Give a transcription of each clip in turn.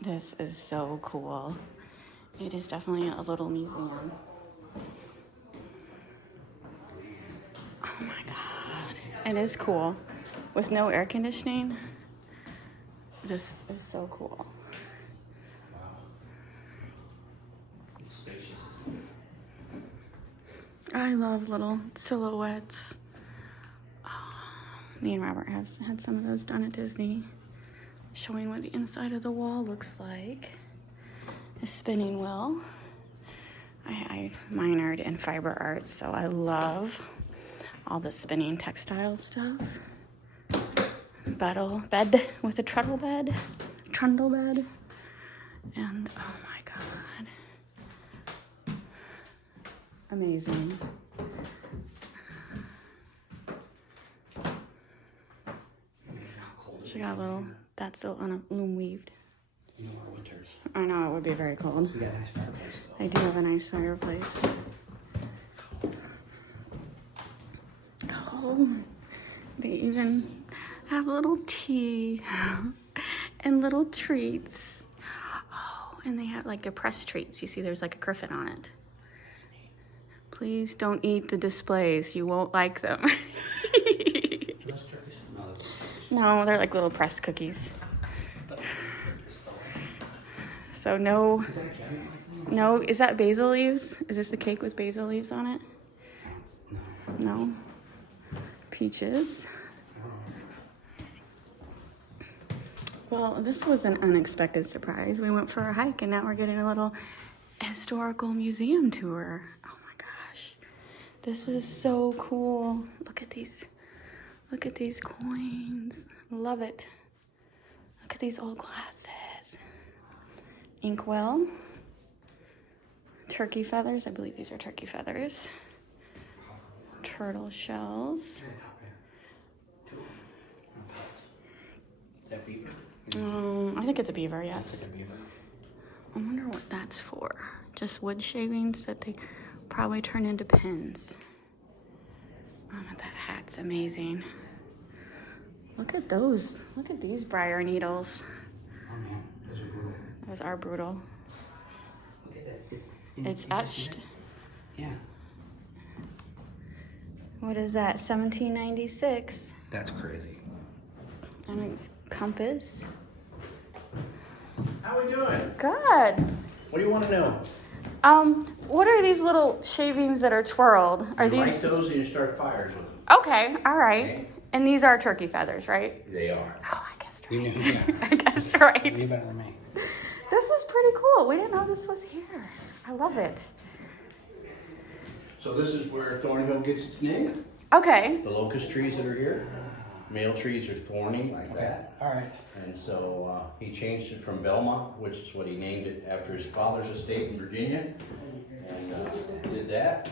This is so cool. It is definitely a little museum. Oh my God. It is cool. With no air conditioning, this is so cool. I love little silhouettes. Oh, me and Robert have had some of those done at Disney, showing what the inside of the wall looks like. A spinning wheel. I minored in fiber arts, so I love all the spinning textile stuff. Bed with a trundle bed, and oh my God, amazing. She got a little, that's still on a loom weaved. You know our winters. I know, it would be very cold. We got a nice fireplace though. I do have a nice fireplace. Oh, they even have little tea and little treats. Oh, and they have like their press treats. You see there's like a griffin on it. Please don't eat the displays. You won't like them. Those turkeys? No, those aren't turkeys. No, they're like little pressed cookies. So no, Is that a cabinet like that? no, is that basil leaves? Is this the cake with basil leaves on it? No. No. Peaches. Well, this was an unexpected surprise. We went for a hike and now we're getting a little historical museum tour. Oh my gosh. This is so cool. Look at these coins. Love it. Look at these old glasses. Inkwell. Turkey feathers. I believe these are turkey feathers. Turtle shells. That beaver? I think it's a beaver, yes. It's like a beaver. I wonder what that's for. Just wood shavings that they probably turn into pins. Oh, that hat's amazing. Look at those. Look at these briar needles. Oh man, those are brutal. Those are brutal. Look at that. It's you can see etched. it? Yeah. What is that? 1796. That's crazy. And a compass. How we doing? Good. What do you want to know? What are these little shavings that are twirled? Are You these? light those and you start fires with them. Okay, all right. Okay. And these are turkey feathers, right? They are. Oh, I guessed You right. knew, yeah. I guessed right. You better than me. This is pretty cool. We didn't know this was here. I love it. So this is where Thornhill gets its name. Okay. The locust trees that are here. Male trees are thorny like that. All right. And so he changed it from Belmont, which is what he named it after his father's estate in Virginia. And did that.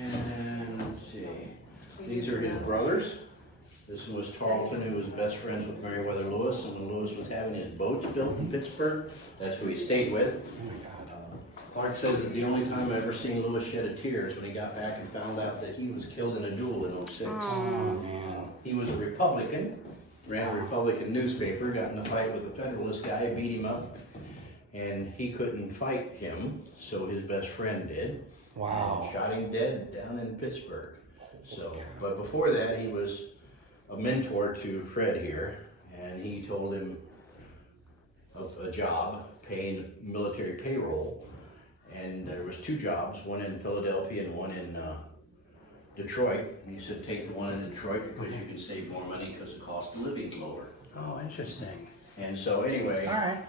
And let's see. These are his brothers. This one was Tarleton, who was best friends with Meriwether Lewis. And when Lewis was having his boats built in Pittsburgh, that's who he stayed with. Oh my God. Clark says that the only time I've ever seen Lewis shed a tear is when he got back and found out that he was killed in a duel in '06. Oh man. He was a Republican, ran a Republican newspaper, got in a fight with a Federalist guy, beat him up, and he couldn't fight him, so his best friend did. Wow. And shot him dead down in Pittsburgh. So, but before that, he was a mentor to Fred here, and he told him of a job paying military payroll. And there was two jobs, one in Philadelphia and one in Detroit. And he said, take the one in Detroit because you can save more money because the cost of living's lower. Oh, interesting. And so anyway, All right.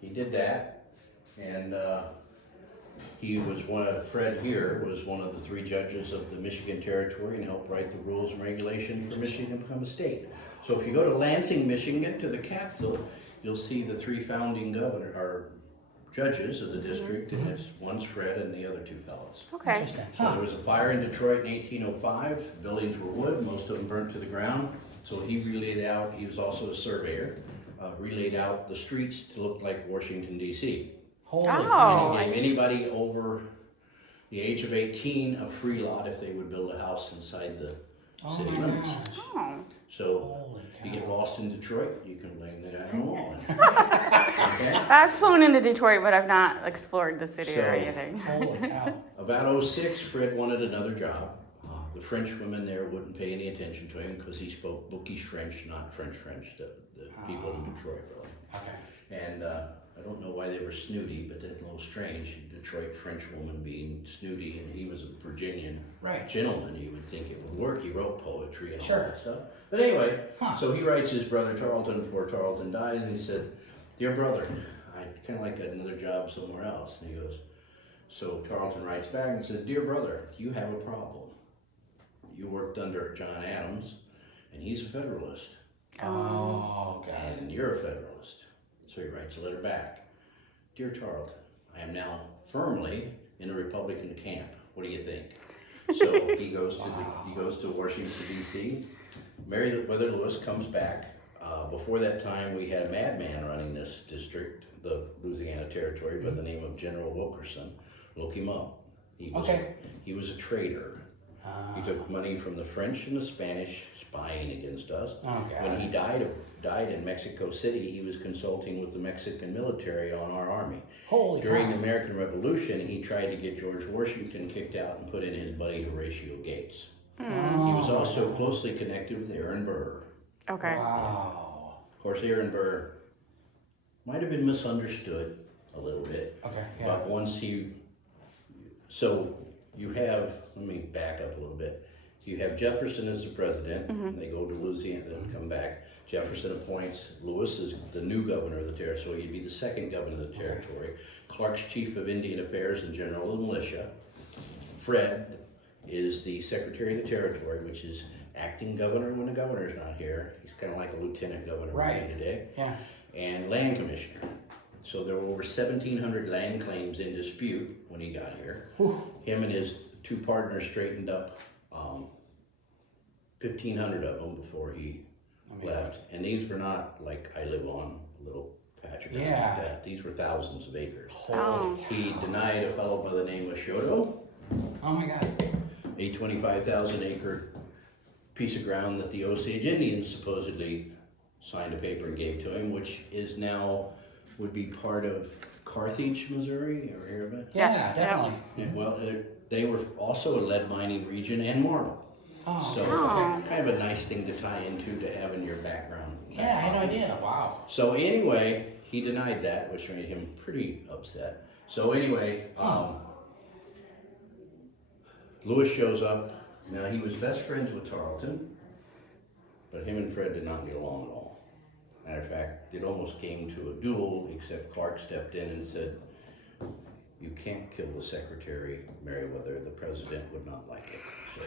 he did that. And he was Fred here was one of the three judges of the Michigan Territory and helped write the rules and regulations for Michigan to become a state. So if you go to Lansing, Michigan, to the capital, you'll see the three founding judges of the district, and one's Fred and the other two fellows. Okay. Interesting. So Huh. there was a fire in Detroit in 1805. Buildings were wood, most of them burnt to the ground. So he relayed out, he was also a surveyor, relayed out the streets to look like Washington, D.C. Holy Oh. And he gave anybody over the age of 18 a free lot if they would build a house inside the city my limits. gosh. Oh. So Holy if you get cow. lost in Detroit, you can blame the guy on the wall. Okay? I've flown into Detroit, but I've not explored the city or So- anything. Holy cow. About 06, Fred wanted another job. The French women there wouldn't pay any attention to him because he spoke bookish French, not French, the people in Detroit really. Okay. And I don't know why they were snooty, but that's a little strange. Detroit French woman being snooty, and he was a Virginian Right. gentleman. You would think it would work. He wrote poetry and all Sure. that stuff. But anyway, Huh. so he writes his brother Tarleton before Tarleton dies, and he said, "Dear brother, I'd kind of like another job somewhere else." And he goes, so Tarleton writes back and says, "Dear brother, you have a problem. You worked under John Adams, and he's a Federalist, Oh, God. and you're a Federalist." So he writes a letter back. "Dear Tarleton, I am now firmly in the Republican camp. What do you think?" So he goes to Washington D.C. Meriwether Lewis comes back. Before that time, we had a madman running this district, the Louisiana Territory, by the name of General Wilkerson. Look him up. He was a traitor. He took money from the French and the Spanish, spying against us. Oh, God. When he died in Mexico City, he was consulting with the Mexican military on our army. Holy During cow. the American Revolution, he tried to get George Washington kicked out and put in his buddy Horatio Gates. He was also closely connected with Aaron Burr. Okay. Wow. Of course, Aaron Burr might have been misunderstood a little bit, Okay, yeah. but so you have, let me back up a little bit. You have Jefferson as the president, they go to Louisiana and come back. Jefferson appoints Lewis as the new governor of the territory, so he'd be the second governor of the territory. Clark's chief of Indian Affairs and general of the militia. Fred is the secretary of the territory, which is acting governor when the governor's not here. He's kind of like a lieutenant governor Right. today. Yeah. And land commissioner. So there were over 1,700 land claims in dispute when he got here. Whew. Him and his two partners straightened up 1,500 of them before he left. And these were not like I live on, a little patch of ground like that. These were thousands of acres. Holy He denied a fellow by the name of Shoto Oh, my God. a 25,000 acre piece of ground that the Osage Indians supposedly signed a paper and gave to him, which is now, would be part of Carthage, Missouri. Ever hear of it? Yeah, Yes, yeah. definitely. Yeah, well, they were also a lead mining region and marble. Oh, So Oh. kind of a nice thing to tie into to have in your background. yeah, I had no idea. Wow. So anyway, he denied that, which made him pretty upset. So anyway, Lewis shows up. Now he was best friends with Tarleton, but him and Fred did not get along at all. Matter of fact, it almost came to a duel, except Clark stepped in and said, "You can't kill the secretary, Meriwether. The president would not like it." So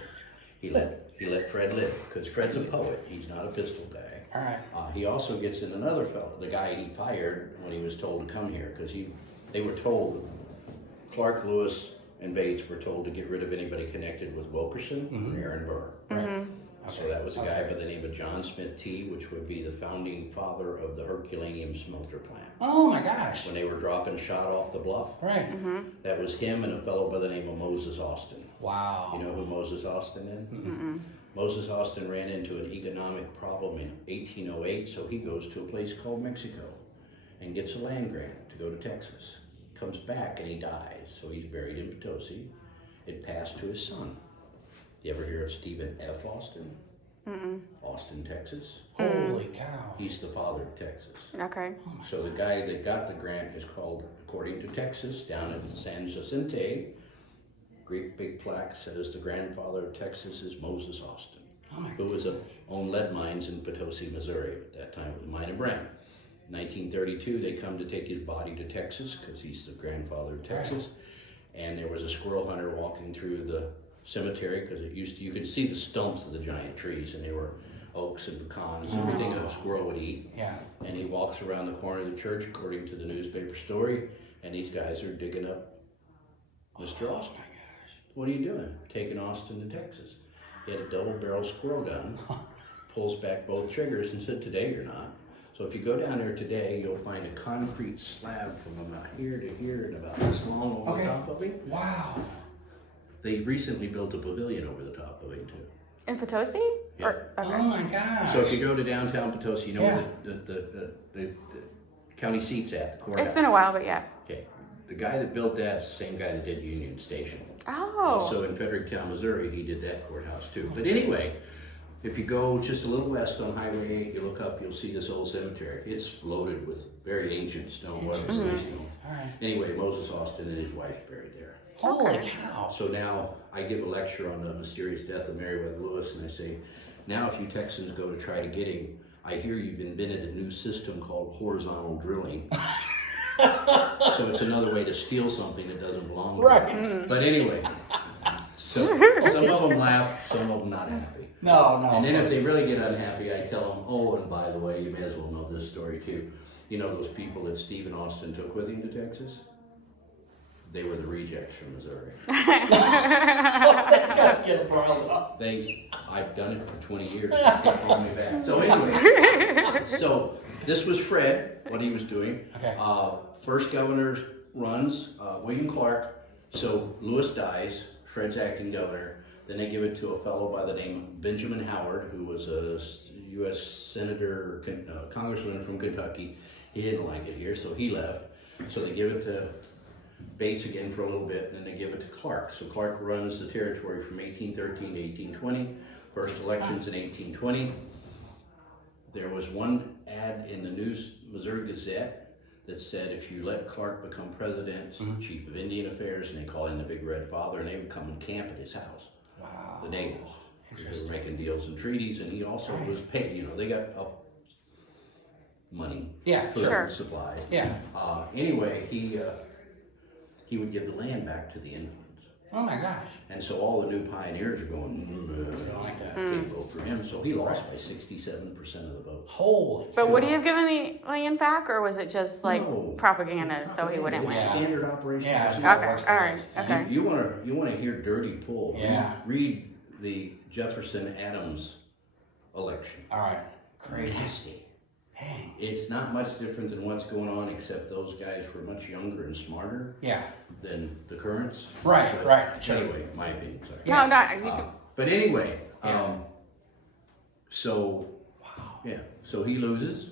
he let Fred live, because Fred's a poet. He's not a pistol guy. All right. He also gets in another fellow, the guy he fired when he was told to come here, because they were told, Clark, Lewis, and Bates were told to get rid of anybody connected with Wilkerson and Aaron Burr. Right. So that was a guy by the name of John Smith T, which would be the founding father of the Herculaneum smelter plant. Oh, my gosh. When they were dropping shot off the bluff, Right. that was him and a fellow by the name of Moses Austin. Wow. You know who Moses Austin is? Moses Austin ran into an economic problem in 1808, so he goes to a place called Mexico and gets a land grant to go to Texas. Comes back and he dies, so he's buried in Potosi. It passed to his son. You ever hear of Stephen F. Austin? Austin, Texas. Holy cow. He's the father of Texas. Okay. So the guy that got the grant is called, according to Texas, down in San Jacinto, great big plaque says the grandfather of Texas is Moses Austin, Oh, my who was owned lead mines in Potosi, Missouri. At that time it was Mine and Brent. 1932, they come to take his body to Texas because he's the grandfather of Texas. And there was a squirrel hunter walking through the cemetery because you could see the stumps of the giant trees, and they were oaks and pecans, everything a squirrel would eat. Yeah. And he walks around the corner of the church, according to the newspaper story, and these guys are digging up Mr. Oh, Austin. my gosh. What are you doing? Taking Austin to Texas. He had a double-barrel squirrel gun, pulls back both triggers, and said, "Today you're not." So if you go down there today, you'll find a concrete slab from about here to here and about this long over the top of it. Wow. They recently built a pavilion over the top of it too. In Potosi? Yeah. Or, okay. Oh, my gosh. So if you go to downtown Potosi, you know Yeah. where the county seats at, the courthouse. It's been a while, but yeah. Okay, the guy that built that's the same guy that did Union Station. Oh. So in Fredericktown, Missouri, he did that courthouse too. But anyway, if you go just a little west on Highway 8, you look up, you'll see this old cemetery. It's loaded with very ancient stone, weathered stone. All right. Anyway, Moses Austin and his wife's buried there. Holy Okay. cow. So now I give a lecture on the mysterious death of Meriwether Lewis, and I say, now if you Texans go to try to get him, I hear you've invented a new system called horizontal drilling. So it's another way to steal something that doesn't belong to you. Right. But anyway, so some of them laugh, some of them not happy. No, no. And then if they really get unhappy, I tell them, oh, and by the way, you may as well know this story too. You know those people that Stephen Austin took with him to Texas? They were the rejects from Missouri. That's gotta get riled up. I've done it for 20 years. They can't call me back. So anyway, so this was Fred, what he was doing. Okay. First governor runs, William Clark. So Lewis dies, Fred's acting governor. Then they give it to a fellow by the name of Benjamin Howard, who was a U.S. senator, congressman from Kentucky. He didn't like it here, so he left. So they give it to Bates again for a little bit, and then they give it to Clark. So Clark runs the territory from 1813 to 1820. First elections in 1820. There was one ad in the Missouri Gazette that said if you let Clark become president, chief of Indian affairs, and they call him the Big Red Father, and they would come and camp at his house. Wow. The natives. They Interesting. were making deals and treaties, and he also was paid. You know, they got up money, Yeah, food, sure. supply. Yeah. Anyway, he would give the land back to the Indians. Oh my gosh. And so all the new pioneers are going, I don't like that. can't vote for him. So he lost by 67% of the vote. Holy. But would he have given the land back, or was it just like No. propaganda so he wouldn't It was win? standard operation. Yeah, it's Okay, not worse than all right, this. okay. You want to hear dirty pull? Yeah. Read the Jefferson Adams election. All right. Crazy. Nasty. Dang. It's not much different than what's going on, except those guys were much younger and smarter Yeah. than the currents. Right, But right, sure. Anyway, my opinion. Sorry. No, no, you can, But anyway, Yeah. so yeah, so he loses,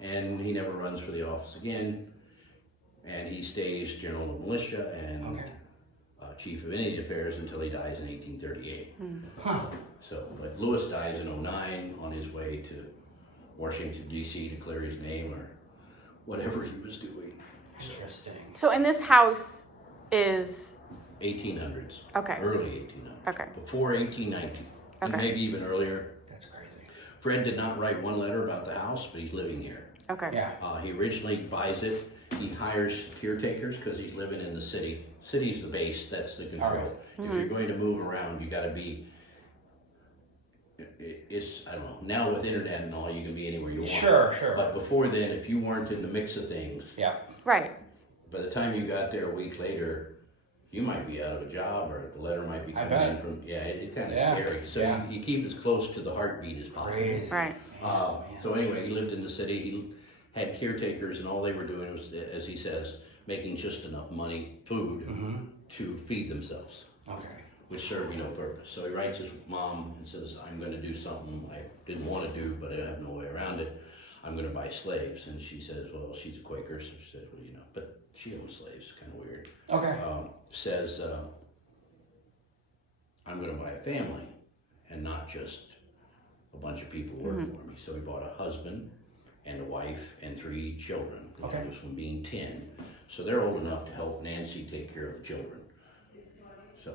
and he never runs for the office again, and he stays general of militia and Okay. chief of Indian affairs until he dies in 1838. Huh. So, but Lewis dies in 09 on his way to Washington D.C. to clear his name or whatever he was doing. Interesting. so in this house is 1800s. Okay. Early 1800s. Okay. Before 1819. And Okay. maybe even earlier. That's crazy. Fred did not write one letter about the house, but he's living here. okay. Yeah. He originally buys it. He hires caretakers because he's living in the city. City's the base, that's the control. All right. If you're going to move around, you gotta be, it's, I don't know, now with internet and all, you can be anywhere you want. Sure, sure. But before then, if you weren't in the mix of things, Yeah. Right. by the time you got there a week later, you might be out of a job or the letter might be I coming in bet. from, yeah, it's kind of Yeah, scary. So yeah. you keep as close to the heartbeat as possible. Crazy. Right. Man. So anyway, he lived in the city. He had caretakers, and all they were doing was, as he says, making just enough money, food, to feed themselves, Okay. which served me no purpose. So he writes his mom and says, "I'm going to do something I didn't want to do, but I have no way around it. I'm going to buy slaves." And she says, "Well, she's a Quaker," so she says, "Well, you know, but she owns slaves. Kind of weird." Okay. Says, "I'm going to buy a family, and not just a bunch of people work for me." So he bought a husband and a wife and 3 children. The Okay. youngest one being 10. So they're old enough to help Nancy take care of the children. So,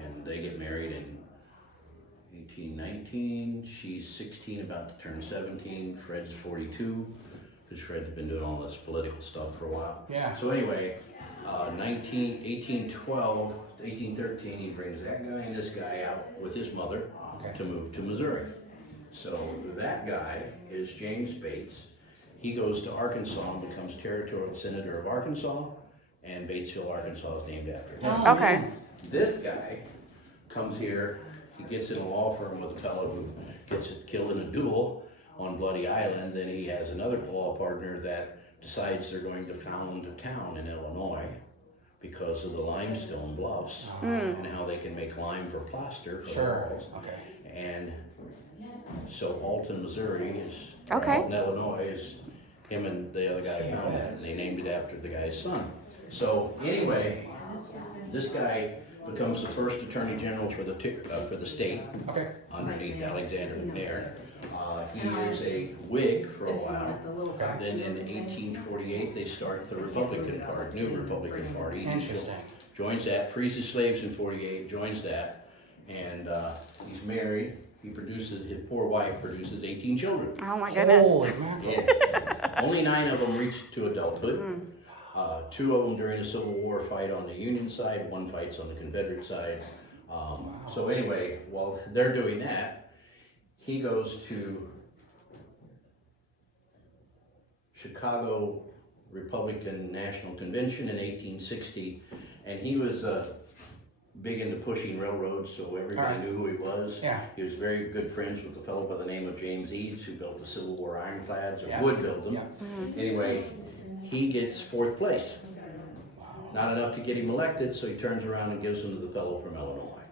and they get married in 1819. She's 16, about to turn 17. Fred's 42, because Fred's been doing all this political stuff for a while. Yeah. So anyway, 1812 to 1813, he brings that guy and this guy out with his mother Okay. to move to Missouri. So that guy is James Bates. He goes to Arkansas and becomes territorial senator of Arkansas, and Batesville, Arkansas is named after him. Oh, Okay. man. This guy comes here, he gets in a law firm with a fellow who gets killed in a duel on Bloody Island. Then he has another law partner that decides they're going to found a town in Illinois because of the limestone bluffs and how they can make lime for plaster for the Sure. walls. Okay. And so Alton, Missouri is, Okay. Alton, Illinois is Him and the other guy found that, and they named it after the guy's son. So anyway, this guy becomes the first Attorney General for the state, Okay. underneath Alexander McNair. He is a Whig for a while. Okay. Then in 1848, they start the Republican Party, new Republican Party. Interesting. Joins that, frees his slaves in 48, joins that, and he's married. He produces, his poor wife produces 18 children. Oh my goodness. Holy mackerel. Yeah. Only 9 of them reached to adulthood. 2 of them during the Civil War fight on the Union side, 1 fights on the Confederate side. So anyway, while they're doing that, he goes to Chicago Republican National Convention in 1860, and he was big into pushing railroads, so everybody knew who he was. Yeah. He was very good friends with a fellow by the name of James Eads, who built the Civil War ironclads, or would build them. Yeah. Anyway, he gets 4th place. Not enough to get him elected, so he turns around and gives them to the fellow from Illinois,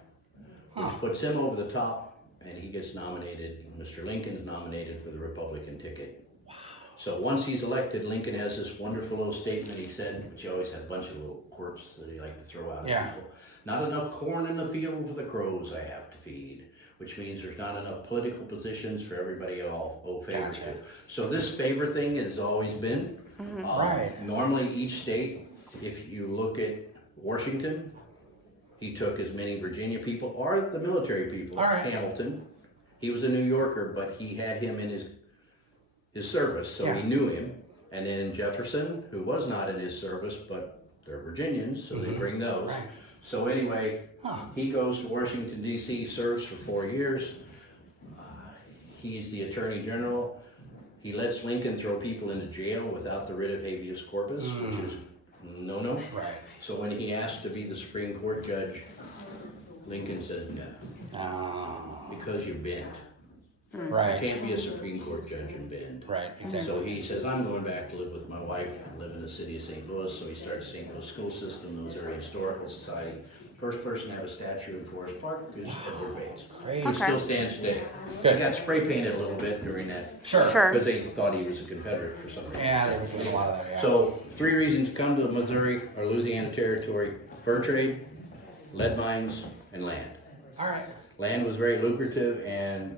which puts him over the top, and he gets nominated. Mr. Lincoln is nominated for the Republican ticket. So once he's elected, Lincoln has this wonderful little statement he said, which he always had a bunch of little quirks that he liked to throw out at people. Not enough corn in the field for the crows I have to feed, which means there's not enough political positions for everybody all owe favor to. So this favor thing has always been. Normally each state, if you look at Washington, he took as many Virginia people or the military people. Hamilton, he was a New Yorker, but he had him in his service, so he knew him. And then Jefferson, who was not in his service, but they're Virginians, so they bring those. So anyway, he goes to Washington, D.C., serves for 4 years. He's the Attorney General. He lets Lincoln throw people into jail without the writ of habeas corpus, which is no. So when he asked to be the Supreme Court judge, Lincoln said no, because you're bent. You can't be a Supreme Court judge in Bend. Exactly. So he says, I'm going back to live with my wife, live in the city of St. Louis. So he starts St. Louis School System, Missouri Historical Society. First person to have a statue in Forest Park is Edward Bates. Great. It still stands today. It got spray painted a little bit during that. Sure. Because they thought he was a Confederate for some reason. Yeah, they were doing a lot of that, yeah. So 3 reasons to come to Missouri or Louisiana Territory: fur trade, lead mines, and land. All right. Land was very lucrative, and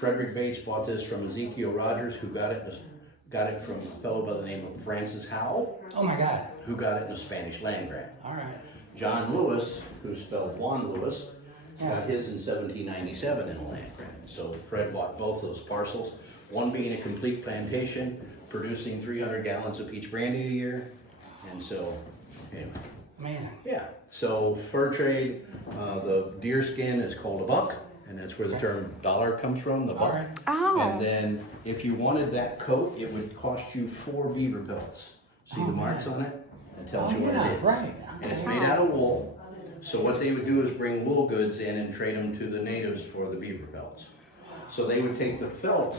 Frederick Bates bought this from Ezekiel Rogers, who got it from a fellow by the name of Francis Howell, Oh my God. who got it in a Spanish land grant. All right. John Lewis, who's spelled Juan Lewis, got his in 1797 in a land grant. So Fred bought both those parcels, one being a complete plantation, producing 300 gallons of peach brandy a year. And so, anyway. Amazing. Yeah, so fur trade, the deer skin is called a buck, and that's where the term dollar comes from, the buck. Oh. And then if you wanted that coat, it would cost you 4 beaver pelts. See the marks on it? It tells you what it is. Right. And it's made out of wool. So what they would do is bring wool goods in and trade them to the natives for the beaver pelts. So they would take the felt,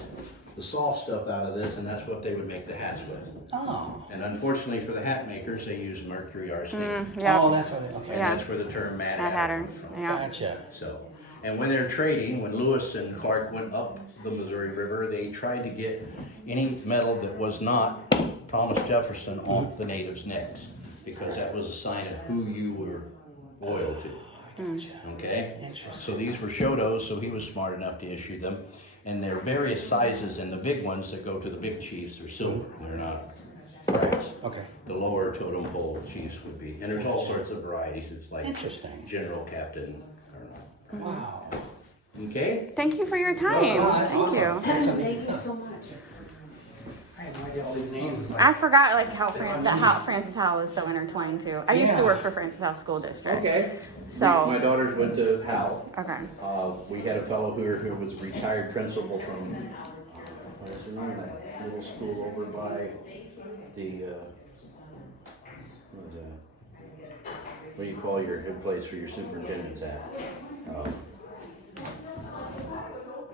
the soft stuff out of this, and that's what they would make the hats with. Oh. And unfortunately for the hat makers, they use mercury arsenic. Yeah. Oh, that's what it, okay. And that's where the term Mad Mad Hatter. Hatter. Yeah. Gotcha. So, and when they're trading, when Lewis and Clark went up the Missouri River, they tried to get any metal that was not Thomas Jefferson off the natives' necks, because that was a sign of who you were loyal to. Okay? Interesting. So these were Shodos, so he was smart enough to issue them. And they're various sizes, and the big ones that go to the big chiefs are silver. They're not brass. Okay. The lower totem pole chiefs would be, and there's all sorts of varieties. It's like Interesting. general, captain, or not. Wow. Okay? Thank you for your time. Oh, that's Thank awesome. you. Thank you so much. I had no idea all these names. It's like, I forgot like how Francis Howell is so intertwined too. I used to work for Francis Howell School District. Okay. So My daughters went to Howell. okay. We had a fellow who was a retired principal from, what's the name of that little school over by the, what do you call your good place for your superintendent's at?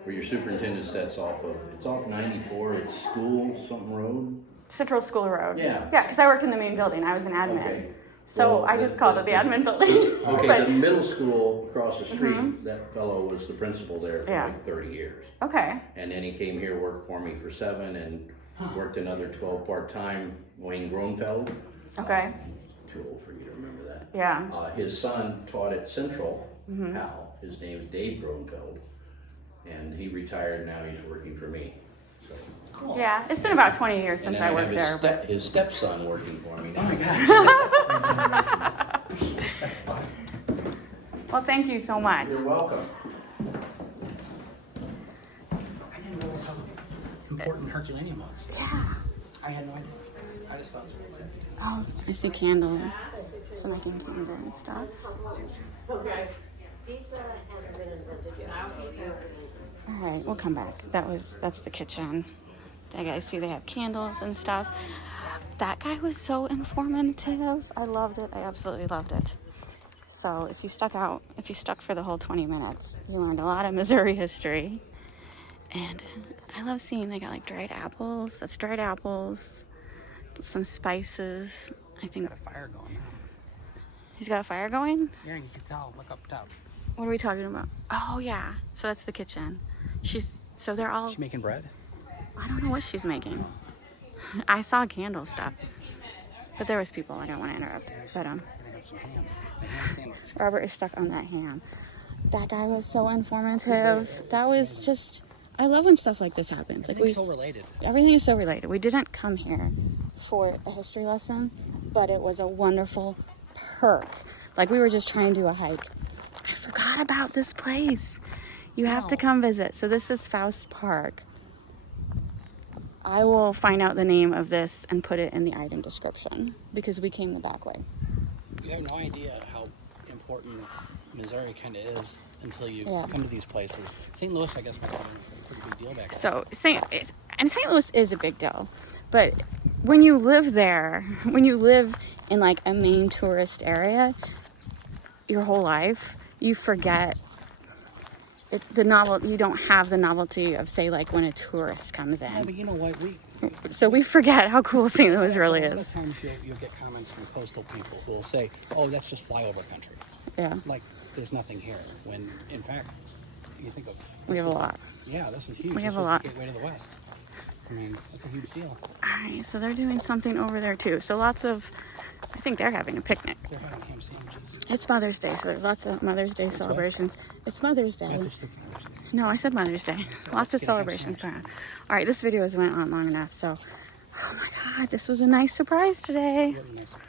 Where your superintendent sets off of, it's off 94, it's School something road? Central School Road. Yeah. Yeah, because I worked in the main building. I was an admin. Okay. So Well, I just called it the admin building. Okay, But- the middle school across the street, that fellow was the principal there for Yeah. like 30 years. okay. And then he came here, worked for me for 7, and Worked another 12 part-time, Wayne Gronfeld. Okay. Too old for you to remember that. Yeah. His son taught at Central, Hal. His name's Dave Gronfeld. And he retired, now he's working for me. So. Cool. Yeah, it's been about 20 years since And then I worked there. have his stepson working for me now. Oh my gosh. That's fine. Well, thank you so much. You're welcome. I didn't realize how important Herculaneum was. Yeah. I had no idea. I just thought it was really good. Oh, I see candle. So making candle and stuff. Okay. Pizza hasn't been invented yet. All right, we'll come back. That's the kitchen. I guys see they have candles and stuff. That guy was so informative. I loved it. I absolutely loved it. So if you stuck for the whole 20 minutes, you learned a lot of Missouri history. And I love seeing they got like dried apples. That's dried apples. Some spices. I think Got a fire going now. he's got a fire going. Yeah, you can tell. Look up top. What are we talking about? Oh yeah. So that's the kitchen. They're all. She's making bread. I don't know what she's making. I saw candle stuff, but there was people. I don't want to interrupt. But Gonna have some ham. A ham sandwich. Robert is stuck on that ham. That guy was so informative. That was just. I love when stuff like this happens. Like Everything's so related. everything is so related. We didn't come here for a history lesson, but it was a wonderful perk. Like we were just trying to do a hike. I forgot about this place. You have to come visit. So this is Faust Park. I will find out the name of this and put it in the item description because we came the back way. You have no idea how important Missouri kind of is until you Yeah. come to these places. St. Louis, I guess, might be a pretty big deal back then. So St. Louis is a big deal, but when you live there, when you live in like a main tourist area, your whole life, you forget you don't have the novelty of, say, like when a tourist comes Yeah, in. but you know what? So we forget how cool St. Louis really A lot of is. times you'll get comments from coastal people who will say, "Oh, that's just flyover country." Yeah, Like there's nothing here. When in fact, you think of we have a this was lot. Yeah, this was huge. We have This a was lot. The gateway to the west. I mean, that's a huge deal. All right, so they're doing something over there too. So lots of, I think they're having a picnic. They're having ham sandwiches. It's Mother's Day, so there's lots of Mother's Day celebrations. It's Mother's Day. Mother's Day, Father's Day. No, I said Mother's Day. Lots of get a ham celebrations going sandwich. on. All right, this video has went on long enough, so, oh my God, this was a nice surprise today. What a nice surprise.